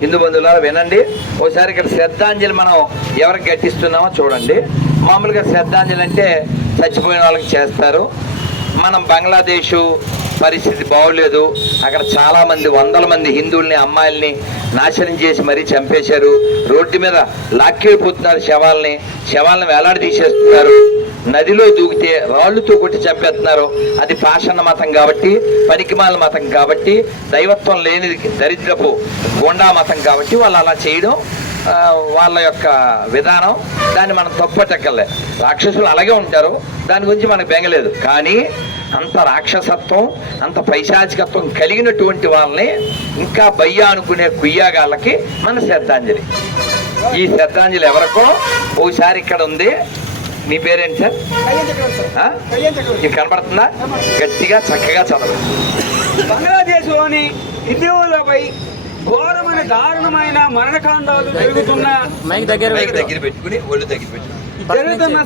హిందూ బంధువులారా వినండి. ఒకసారి ఇక్కడ శ్రద్ధాంజలి మనం ఎవరికి గట్టిస్తున్నామో చూడండి. మామూలుగా శ్రద్ధాంజలి అంటే చచ్చిపోయిన వాళ్ళకి చేస్తారు. మనం బంగ్లాదేశు పరిస్థితి బాగోలేదు. అక్కడ చాలామంది వందల మంది హిందువుల్ని అమ్మాయిల్ని నాశనం చేసి మరీ చంపేశారు. రోడ్డు మీద లాక్కెళ్ళిపోతున్నారు శవాల్ని. శవాలను వేలాడి తీసేస్తున్నారు. నదిలో దూకితే రాళ్ళుతో కొట్టి చంపేస్తున్నారు. అది పాషణ మతం కాబట్టి పనికిమాల మతం కాబట్టి దైవత్వం లేని దరిద్రపు గోండా మతం కాబట్టి వాళ్ళు అలా చేయడం వాళ్ళ యొక్క విధానం దాన్ని మనం తప్పటెక్కలే రాక్షసులు అలాగే ఉంటారు దాని గురించి మనకు బెంగలేదు కానీ అంత రాక్షసత్వం అంత పైశాచికత్వం కలిగినటువంటి వాళ్ళని ఇంకా బయ్య అనుకునే కుయ్యాగాళ్ళకి మన శ్రద్ధాంజలి. ఈ శ్రద్ధాంజలి ఎవరికో? ఓసారి ఇక్కడ ఉంది. మీ పేరేంటి సార్? మీకు కనబడుతుందా? గట్టిగా చక్కగా చదవండి. బంగ్లాదేశ్లోని హిందువులపై ఘోరమైన దారుణమైన మరణకాండాలు జరుగుతున్న మైక్ దగ్గర దగ్గర పెట్టుకుని ఒళ్ళు దగ్గర పెట్టుకుని. జరుగుతున్న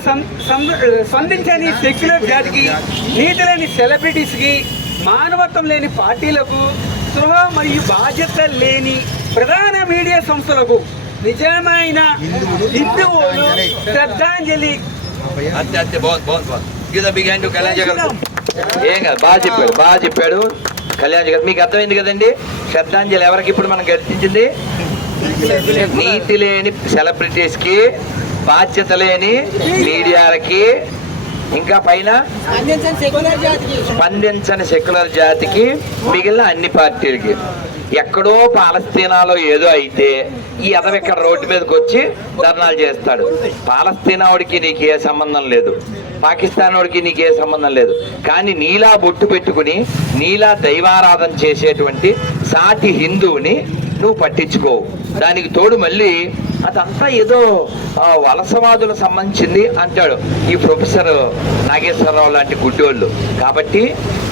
స్పందించని సెక్యులర్ జాతికి నీతి లేని సెలబ్రిటీస్కి మానవత్వం లేని పార్టీలకు స్పృహ మరియు బాధ్యత లేని ప్రధాన మీడియా సంస్థలకు నిజమైన హిందువులు శ్రద్ధాంజలి. అంతే అంతే బాగుంది బాగుంది బాగుంది. గీత బిగాన్ టు కళ్యాణ్ జగన్. ఏం కాదు బాగా చెప్పాడు బాగా చెప్పాడు. కళ్యాణ్ జగన్ మీకు అర్థమైంది కదండి? శ్రద్ధాంజలి ఎవరికి ఇప్పుడు మనం గర్తించింది? నీతి లేని సెలబ్రిటీస్కి బాధ్యత లేని మీడియాలకి ఇంకా పైన స్పందించని సెక్యులర్ జాతికి మిగిలిన అన్ని పార్టీలకి. ఎక్కడో పాలస్తీనాలో ఏదో అయితే ఈ అదవ ఇక్కడ రోడ్డు మీదకి వచ్చి ధర్నాలు చేస్తాడు. పాలస్తీనావుడికి నీకు ఏ సంబంధం లేదు. పాకిస్తాన్ వాడికి నీకు ఏ సంబంధం లేదు. కానీ నీలా బొట్టు పెట్టుకుని నీలా దైవారాధన చేసేటువంటి సాటి హిందువుని నువ్వు పట్టించుకోవు. దానికి తోడు మళ్ళీ అదంతా ఏదో వలసవాదులకు సంబంధించింది అంటాడు ఈ ప్రొఫెసర్ నాగేశ్వరరావు లాంటి గుడ్డోళ్ళు. కాబట్టి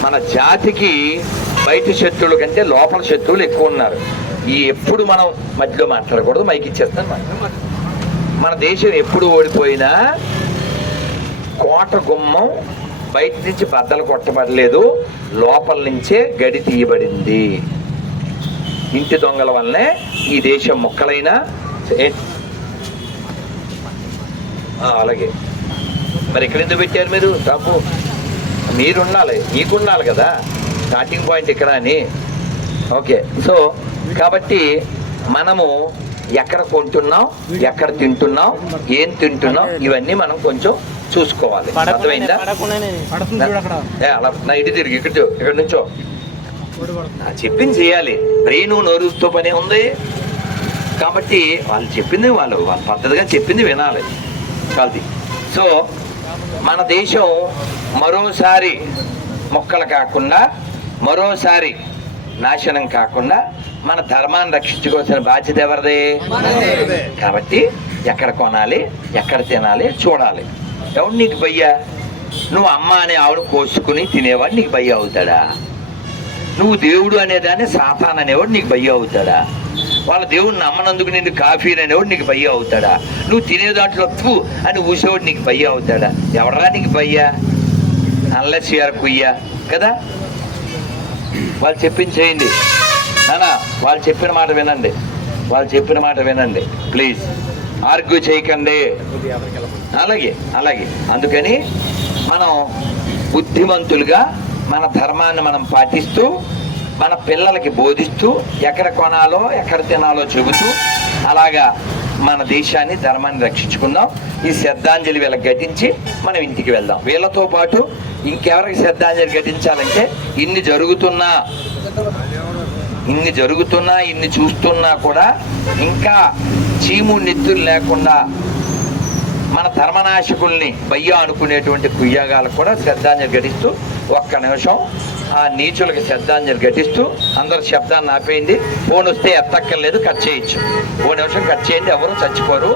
మన జాతికి బయట శత్రువుల కంటే లోపల శత్రువులు ఎక్కువ ఉన్నారు. ఈ ఎప్పుడు మనం మధ్యలో మాట్లాడకూడదు మైకి ఇచ్చేస్తాను మన దేశం ఎప్పుడు ఓడిపోయినా కోట గుమ్మం బయట నుంచి బద్దలు కొట్టబడలేదు లోపల నుంచే గడి తీయబడింది. ఇంటి దొంగల వల్లనే ఈ దేశం మొక్కలైనా అలాగే. మరి ఎక్కడ ఎందుకు పెట్టారు మీరు? డబ్బు మీరు ఉండాలి మీకు ఉండాలి కదా. స్టార్టింగ్ పాయింట్ ఇక్కడ అని. ఓకే సో కాబట్టి మనము ఎక్కడ కొంటున్నాం ఎక్కడ తింటున్నాం ఏం తింటున్నాం ఇవన్నీ మనం కొంచెం చూసుకోవాలి. అర్థమైందా? అలా నా ఇటు తిరిగి ఇక్కడ ఇక్కడ నుంచో. చెప్పింది చేయాలి. బ్రెయిన్ నోరుతో పనే ఉంది. కాబట్టి వాళ్ళు చెప్పింది వాళ్ళు వాళ్ళ పద్ధతిగా చెప్పింది వినాలి. వాళ్ళది సో మన దేశం మరోసారి మొక్కలు కాకుండా మరోసారి నాశనం కాకుండా మన ధర్మాన్ని రక్షించుకోవాల్సిన బాధ్యత ఎవరిది? కాబట్టి ఎక్కడ కొనాలి ఎక్కడ తినాలి చూడాలి. ఎవడు నీకు భయ్యా? నువ్వు అమ్మ అనే ఆవును కోసుకుని తినేవాడు నీకు భయ్య అవుతాడా? నువ్వు దేవుడు అనేదాన్ని సాతాన్ అనేవాడు నీకు భయ్య అవుతాడా? వాళ్ళ దేవుడిని నమ్మనందుకు నిన్ను కాఫీ అనేవాడు నీకు భయ్య అవుతాడా? నువ్వు తినే దాంట్లో తూ అని ఊసేవాడు నీకు భయ్య అవుతాడా? ఎవడరా నీకు భయ్యా? అన్లెస్ యూఆర్ కుయ్యా కదా? వాళ్ళు చెప్పింది చేయండి. నానా వాళ్ళు చెప్పిన మాట వినండి. వాళ్ళు చెప్పిన మాట వినండి. ప్లీజ్ ఆర్గ్యూ చేయకండి. అలాగే అలాగే. అందుకని మనం బుద్ధిమంతులుగా మన ధర్మాన్ని మనం పాటిస్తూ మన పిల్లలకి బోధిస్తూ ఎక్కడ కొనాలో ఎక్కడ తినాలో చెబుతూ అలాగా మన దేశాన్ని ధర్మాన్ని రక్షించుకుందాం. ఈ శ్రద్ధాంజలి వీళ్ళకి ఘటించి మనం ఇంటికి వెళ్దాం. వీళ్ళతో పాటు ఇంకెవరికి శ్రద్ధాంజలి ఘటించాలంటే ఇన్ని జరుగుతున్నా ఇన్ని జరుగుతున్నా ఇన్ని చూస్తున్నా కూడా ఇంకా చీము నెత్తులు లేకుండా మన ధర్మనాశకుల్ని బయ్య అనుకునేటువంటి కుయ్యాగాలకు కూడా శ్రద్ధాంజలి ఘటిస్తూ ఒక్క నిమిషం ఆ నీచులకి శ్రద్ధాంజలి ఘటిస్తూ అందరు శబ్దాన్ని ఆపేయండి. ఫోన్ వస్తే ఎత్తక్కర్లేదు కట్ చేయొచ్చు. ఓ నిమిషం కట్ చేయండి ఎవరు చచ్చిపోరు?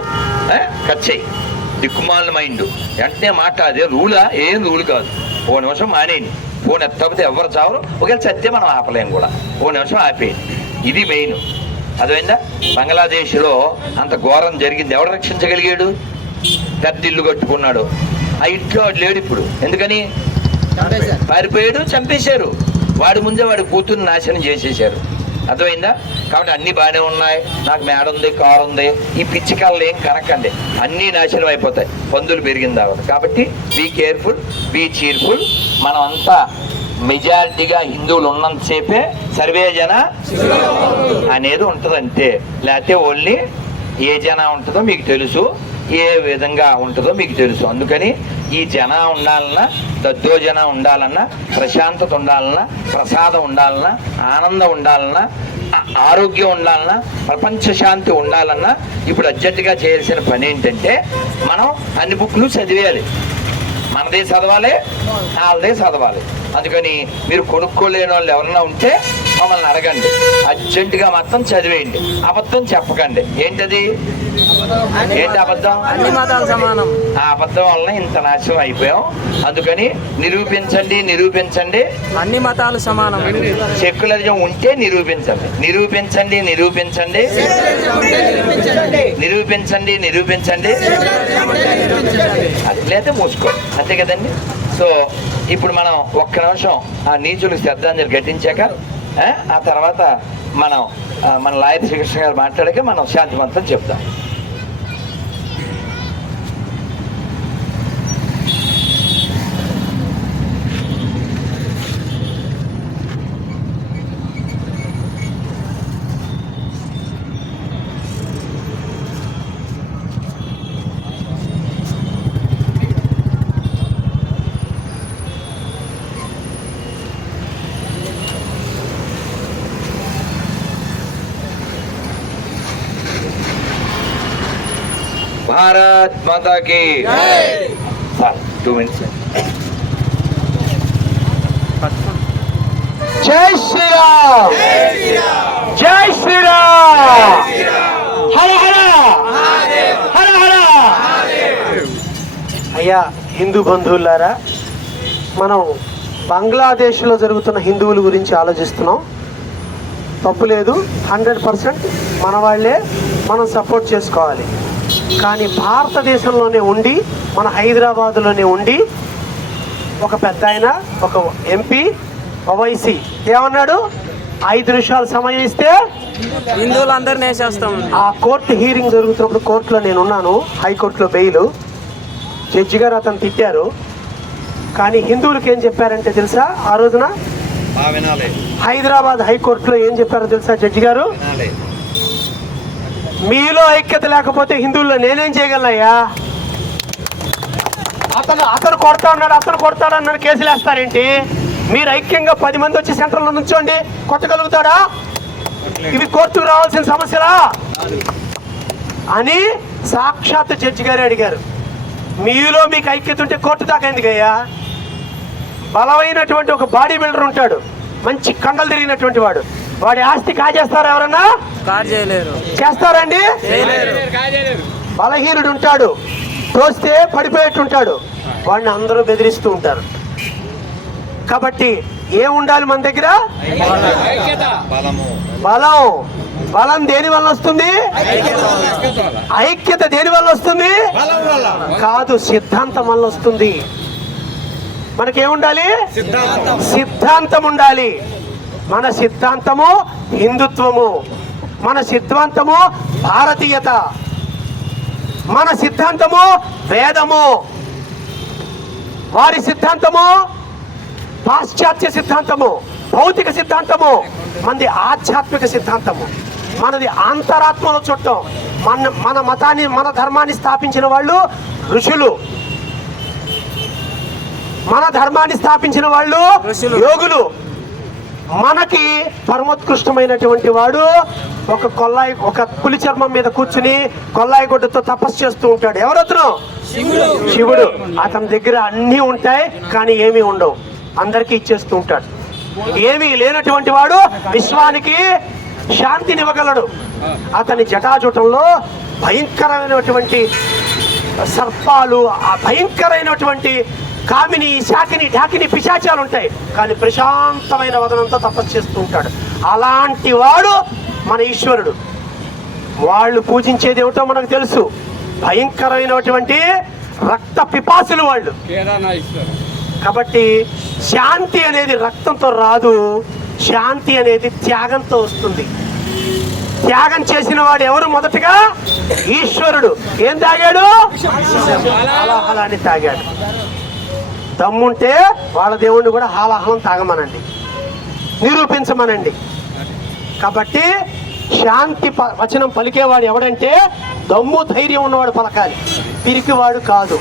కట్ చేయి. దిక్కుమాల మైండ్. వెంటనే మాట అదే రూలా? ఏం రూల్ కాదు. ఓ నిమిషం మానేయండి. ఫోన్ ఎత్తకపోతే ఎవరు చావరు? ఒకవేళ చస్తే మనం ఆపలేము కూడా. ఓ నిమిషం ఆపేయండి. ఇది మెయిన్. అదైందా బంగ్లాదేశ్లో అంత ఘోరం జరిగింది. ఎవడు రక్షించగలిగాడు? పెద్ద ఇల్లు కట్టుకున్నాడు. ఆ ఇంట్లో వాడు లేడు ఇప్పుడు. ఎందుకని? పారిపోయాడు చంపేశారు. వాడి ముందే వాడి కూతుర్ని నాశనం చేసేశారు. అర్థమైందా? కాబట్టి అన్ని బాగానే ఉన్నాయి. నాకు మేడ ఉంది కారు ఉంది. ఈ పిచ్చి కళ్ళు ఏం కనకండి. అన్నీ నాశనం అయిపోతాయి. పందులు పెరిగిన తర్వాత. కాబట్టి బీ కేర్ఫుల్ బీ చీర్ఫుల్ మనం అంతా మెజారిటీగా హిందువులు ఉన్నంతసేపే సర్వే జన అనేది ఉంటుంది అంతే లేకపోతే ఓన్లీ ఏ జన ఉంటుందో మీకు తెలుసు. ఏ విధంగా ఉంటుందో మీకు తెలుసు. అందుకని ఈ జన ఉండాలన్నా దద్దోజన ఉండాలన్నా ప్రశాంతత ఉండాలన్నా ప్రసాదం ఉండాలన్నా ఆనందం ఉండాలన్నా ఆరోగ్యం ఉండాలన్నా ప్రపంచ శాంతి ఉండాలన్నా ఇప్పుడు అర్జెంటుగా చేయాల్సిన పని ఏంటంటే మనం అన్ని బుక్లు చదివేయాలి. మనదే చదవాలి వాళ్ళదే చదవాలి. అందుకని మీరు కొనుక్కోలేని వాళ్ళు ఎవరైనా ఉంటే మమ్మల్ని అడగండి. అర్జెంటుగా మొత్తం చదివేయండి. అబద్ధం చెప్పకండి. ఏంటది? ఏంటి అబద్ధం? అన్ని మతాలు సమానం. ఆ అబద్ధం వలన ఇంత నాశనం అయిపోయాం. అందుకని నిరూపించండి నిరూపించండి. అన్ని మతాలు సమానం. సెక్యులరిజం ఉంటే నిరూపించండి. నిరూపించండి నిరూపించండి. నిరూపించండి నిరూపించండి. అది లేదా మూసుకో. అంతే కదండి? సో ఇప్పుడు మనం ఒక్క నిమిషం ఆ నీచులకు శ్రద్ధాంజలి ఘటించాక ఆ, తర్వాత మనం మన లాయర్ శ్రీకృష్ణ గారు మాట్లాడాక మనం శాంతి మంత్రం చెప్తాం భారత్ మాతాకి సార్ టూ మినిట్స్ జై శ్రీరామ్ జై శ్రీరామ్ హర హర హర హర అయ్యా హిందూ బంధువులారా మనం బంగ్లాదేశ్లో జరుగుతున్న హిందువుల గురించి ఆలోచిస్తున్నాం. తప్పు లేదు హండ్రెడ్ పర్సెంట్ మన వాళ్ళే మనం సపోర్ట్ చేసుకోవాలి. కానీ భారతదేశంలోనే ఉండి మన హైదరాబాదులోనే ఉండి ఒక పెద్ద ఆయన ఒక ఎంపీ ఓవైసీ. ఏమన్నాడు? ఐదు నిమిషాలు సమయం ఇస్తే హిందువులందరినీ వేసేస్తాం. ఆ కోర్టు హీరింగ్ జరుగుతున్నప్పుడు కోర్టులో నేను ఉన్నాను హైకోర్టులో బెయిల్. జడ్జి గారు అతను తిట్టారు. కానీ హిందువులకు ఏం చెప్పారంటే తెలుసా? ఆ రోజున వినాలి. హైదరాబాద్ హైకోర్టులో ఏం చెప్పారో తెలుసా జడ్జి గారు? వినాలి. మీలో ఐక్యత లేకపోతే హిందువుల్లో నేనేం చేయగలనయ్యా? అతను అతను కొడతా ఉన్నాడు అతను కొడతాడు అన్నాడు కేసులు వేస్తారేంటి? మీరు ఐక్యంగా పది మంది వచ్చి సెంటర్లో నుంచోండి. కొట్టగలుగుతాడా? ఇది కోర్టుకు రావాల్సిన సమస్యలా? అని సాక్షాత్ జడ్జి గారు అడిగారు. మీలో మీకు ఐక్యత ఉంటే కోర్టు దాకా ఎందుకయ్యా? బలమైనటువంటి ఒక బాడీ బిల్డర్ ఉంటాడు. మంచి కండలు తిరిగినటువంటి వాడు. వాడి ఆస్తి కాజేస్తారా ఎవరన్నా? చేస్తారండి? చేయలేరు. బలహీనుడు ఉంటాడు. తోస్తే పడిపోయేట్టు ఉంటాడు. వాడిని అందరూ బెదిరిస్తూ ఉంటారు. కాబట్టి ఏం ఉండాలి మన దగ్గర? బలం. బలం దేని వల్ల వస్తుంది? ఐక్యత దేని వల్ల వస్తుంది? కాదు సిద్ధాంతం వల్ల వస్తుంది. మనకేముండాలి సిద్ధాంతం ఉండాలి. మన సిద్ధాంతము హిందుత్వము. మన సిద్ధాంతము భారతీయత. మన సిద్ధాంతము వేదము. వారి సిద్ధాంతము పాశ్చాత్య సిద్ధాంతము భౌతిక సిద్ధాంతము మనది ఆధ్యాత్మిక సిద్ధాంతము. మనది అంతరాత్మలో చుట్టం మన మన మతాన్ని మన ధర్మాన్ని స్థాపించిన వాళ్ళు ఋషులు. మన ధర్మాన్ని స్థాపించిన వాళ్ళు. యోగులు. మనకి పరమోత్కృష్టమైనటువంటి వాడు ఒక కొల్లాయి ఒక పులి చర్మం మీద కూర్చుని కొల్లాయి గుడ్డతో తపస్సు చేస్తూ ఉంటాడు. ఎవరతను శివుడు. అతని దగ్గర అన్నీ ఉంటాయి కానీ ఏమీ ఉండవు. అందరికీ ఇచ్చేస్తూ ఉంటాడు. ఏమీ లేనటువంటి వాడు విశ్వానికి శాంతినివ్వగలడు. అతని జటాజుటంలో భయంకరమైనటువంటి సర్పాలు ఆ భయంకరమైనటువంటి కామిని శాకిని ఢాకిని పిశాచాలు ఉంటాయి. కానీ ప్రశాంతమైన వదనంతో తపస్సు చేస్తూ ఉంటాడు. అలాంటి వాడు మన ఈశ్వరుడు. వాళ్ళు పూజించేది ఏమిటో మనకు తెలుసు. భయంకరమైనటువంటి రక్త పిపాసులు వాళ్ళు. కాబట్టి శాంతి అనేది రక్తంతో రాదు. శాంతి అనేది త్యాగంతో వస్తుంది. త్యాగం చేసిన వాడు ఎవరు? మొదటగా ఈశ్వరుడు. ఏం తాగాడు? హాలాహలాన్ని తాగాడు. దమ్ముంటే వాళ్ళ దేవుణ్ణి కూడా హాలాహలం తాగమనండి. నిరూపించమనండి. కాబట్టి శాంతి ప- వచనం పలికేవాడు ఎవడంటే దమ్ము ధైర్యం ఉన్నవాడు పలకాలి. పిరికివాడు కాదు.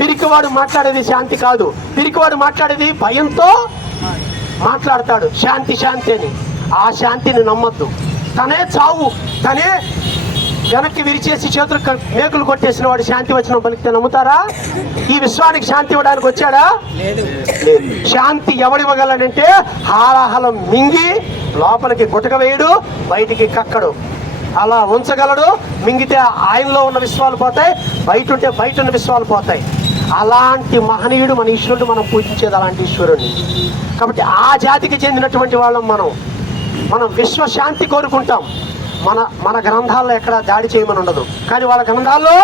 పిరికివాడు మాట్లాడేది శాంతి కాదు. పిరికివాడు మాట్లాడేది భయంతో మాట్లాడతాడు. శాంతి శాంతి అని. ఆ శాంతిని నమ్మద్దు. తనే చావు. తనే వెనక్కి విరిచేసి చేతులు మేకులు కొట్టేసిన వాడు శాంతి వచనం పలికితే నమ్ముతారా? ఈ విశ్వానికి శాంతి ఇవ్వడానికి వచ్చాడా? శాంతి ఎవడివ్వగలడంటే హాలాహలం మింగి లోపలికి గుటక వేయడు బయటికి కక్కడు. అలా ఉంచగలడు మింగితే ఆయనలో ఉన్న విశ్వాలు పోతాయి బయట ఉంటే బయట ఉన్న విశ్వాలు పోతాయి. అలాంటి మహనీయుడు మన ఈశ్వరుడు మనం పూజించేది అలాంటి ఈశ్వరుడిని కాబట్టి ఆ జాతికి చెందినటువంటి వాళ్ళం మనం. మనం విశ్వశాంతి కోరుకుంటాం. మన మన గ్రంథాల్లో ఎక్కడ దాడి చేయమని ఉండదు. కానీ వాళ్ళ గ్రంథాల్లో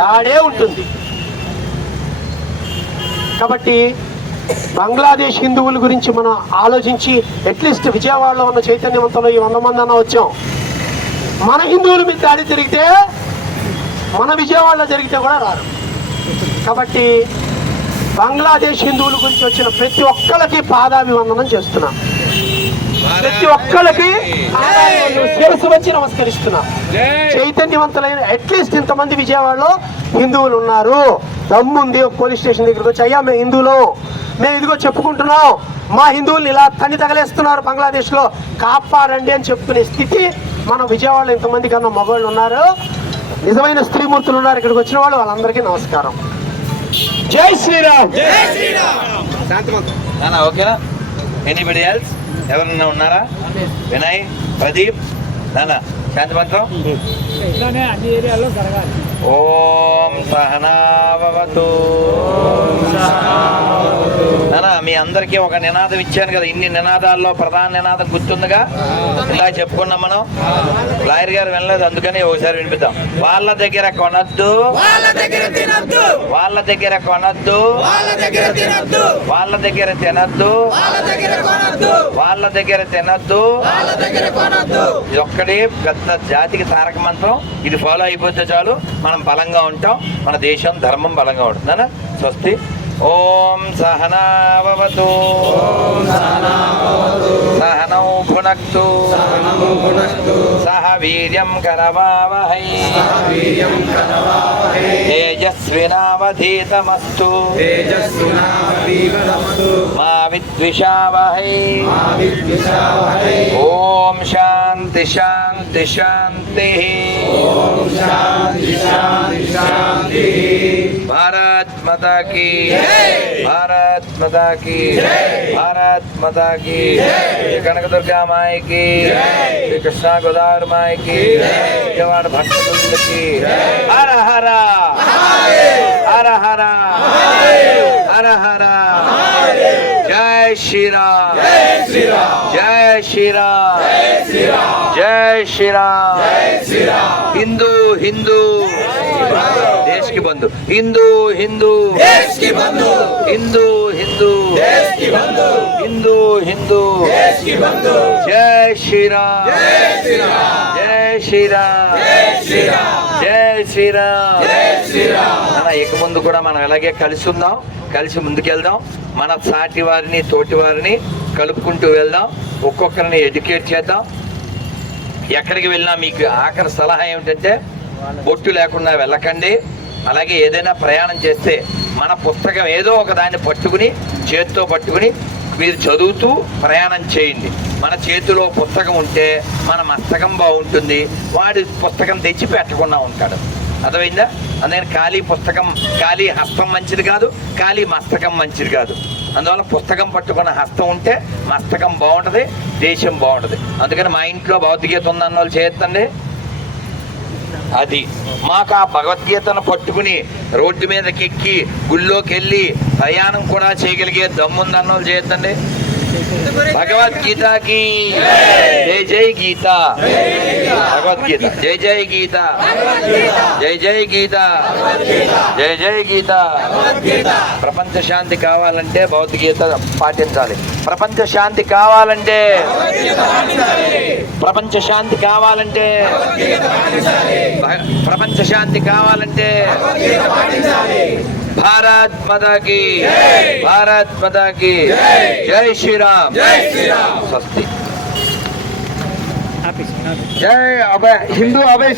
దాడే ఉంటుంది. కాబట్టి బంగ్లాదేశ్ హిందువుల గురించి మనం ఆలోచించి అట్లీస్ట్ విజయవాడలో ఉన్న చైతన్యవంతంలో ఈ వంద మంది అన్న వచ్చాం. మన హిందువుల మీద దాడి జరిగితే మన విజయవాడలో జరిగితే కూడా రారు. కాబట్టి బంగ్లాదేశ్ హిందువుల గురించి వచ్చిన ప్రతి ఒక్కరికి పాదాభివందనం చేస్తున్నాం ప్రతి ఒక్కరికి పాదాభివందనం శిరస్సు వచ్చి నమస్కరిస్తున్నా. చైతన్యవంతులైన అట్లీస్ట్ ఇంతమంది విజయవాడలో హిందువులు ఉన్నారు. దమ్ముంది ఒక పోలీస్ స్టేషన్ దగ్గరికి వచ్చి అయ్యా మేము హిందువులు. మేము ఇదిగో చెప్పుకుంటున్నాం. మా హిందువుల్ని ఇలా తన్ని తగలేస్తున్నారు బంగ్లాదేశ్లో కాపాడండి అని చెప్పుకునే స్థితి మన విజయవాడలో ఇంతమంది కన్నా మగవాళ్ళు ఉన్నారు. నిజమైన స్త్రీమూర్తులు ఉన్నారు. ఇక్కడికి వచ్చిన వాళ్ళు వాళ్ళందరికీ నమస్కారం. జై శ్రీరామ్! నానా ఓకేనా? ఎనీబడి ఎల్స్ ఎవరన్నా ఉన్నారా? వినయ్ ప్రదీప్ నానా శాంతి మంత్రం ఓం సహనావతు నానా మీ అందరికీ ఒక నినాదం ఇచ్చాను కదా. ఇన్ని నినాదాల్లో ప్రధాన నినాదం గుర్తుందిగా? ఇలా చెప్పుకున్నాం మనం. లాయర్ గారు వినలేదు అందుకని ఒకసారి వినిపిద్దాం. వాళ్ళ దగ్గర కొనద్దు. వాళ్ళ దగ్గర తినద్దు. వాళ్ళ దగ్గర కొనద్దు. వాళ్ళ దగ్గర తినద్దు. వాళ్ళ దగ్గర తినద్దు. వాళ్ళ దగ్గర కొనద్దు. వాళ్ళ దగ్గర తినద్దు. వాళ్ళ దగ్గర కొనద్దు. ఇది ఒక్కడే పెద్ద జాతికి తారక మంత్రం. ఇది ఫాలో అయిపోతే చాలు. మనం బలంగా ఉంటాం మన దేశం ధర్మం బలంగా ఉంటుంది. నాన్న స్వస్తి. ఓం సహనావతు సహనౌ భునక్తు. సహ వీర్యం కరవావహై. తేజస్వినావధీతమస్తు. మా విద్విషావహై. ఓం శాంతి శాంతి. शांति शांति शांति शांति शांति भारत माता की भारत माता की भारत माता की कनक दुर्गा माए की श्री कृष्णा गोदार माए की जवाड़ भक्त की हर हरा हर हरा हर हरा जय श्री राम जय श्री राम जय श्री राम जय श्री राम जय श्री राम जय श्री राम हिंदू हिंदू देश की बंधु हिंदू हिंदू देश की बंधु हिंदू हिंदू देश की बंधु हिंदू हिंदू देश की बंधु जय श्री राम जय श्री राम जय श्री राम जय श्री राम जय श्री राम जय श्री राम అన్న ఇక ముందు కూడా మనం అలాగే కలిసి ఉందాం కలిసి ముందుకెళ్దాం. మన సాటి వారిని తోటి వారిని కలుపుకుంటూ వెళ్దాం. ఒక్కొక్కరిని ఎడ్యుకేట్ చేద్దాం. ఎక్కడికి వెళ్ళినా మీకు ఆఖరి సలహా ఏమిటంటే బొట్టు లేకుండా వెళ్ళకండి. అలాగే ఏదైనా ప్రయాణం చేస్తే మన పుస్తకం ఏదో ఒక దాన్ని పట్టుకుని చేతితో పట్టుకుని మీరు చదువుతూ ప్రయాణం చేయండి. మన చేతిలో పుస్తకం ఉంటే మన మస్తకం బాగుంటుంది. వాడి పుస్తకం తెచ్చి పెట్టకుండా ఉంటాడు. అర్థమైందా? అందుకని ఖాళీ పుస్తకం ఖాళీ హస్తం మంచిది కాదు ఖాళీ మస్తకం మంచిది కాదు. అందువల్ల పుస్తకం పట్టుకున్న హస్తం ఉంటే మస్తకం బాగుంటుంది దేశం బాగుంటుంది. అందుకని మా ఇంట్లో భౌతికగీత ఉందన్న వాళ్ళు చేయొద్దండి. అది మాకు ఆ భగవద్గీతను పట్టుకుని రోడ్డు మీదకి ఎక్కి గుళ్ళోకి వెళ్ళి ప్రయాణం కూడా చేయగలిగే దమ్ముందన్న వాళ్ళు చేయొద్దండి. భగవద్గీత కి. జై. జై గీత. భగవద్గీత. జై జై గీత. జై జై గీత. జై జై గీత. ప్రపంచ శాంతి కావాలంటే భౌతికగీత పాటించాలి. ప్రపంచ శాంతి కావాలంటే ప్రపంచ శాంతి కావాలంటే ప్రపంచ శాంతి కావాలంటే భారత్ మాతాకి భారత్ మాతాకి జై శ్రీరామ్ జై శ్రీరామ్ స్వస్తి జై అభయ హిందూ అభయ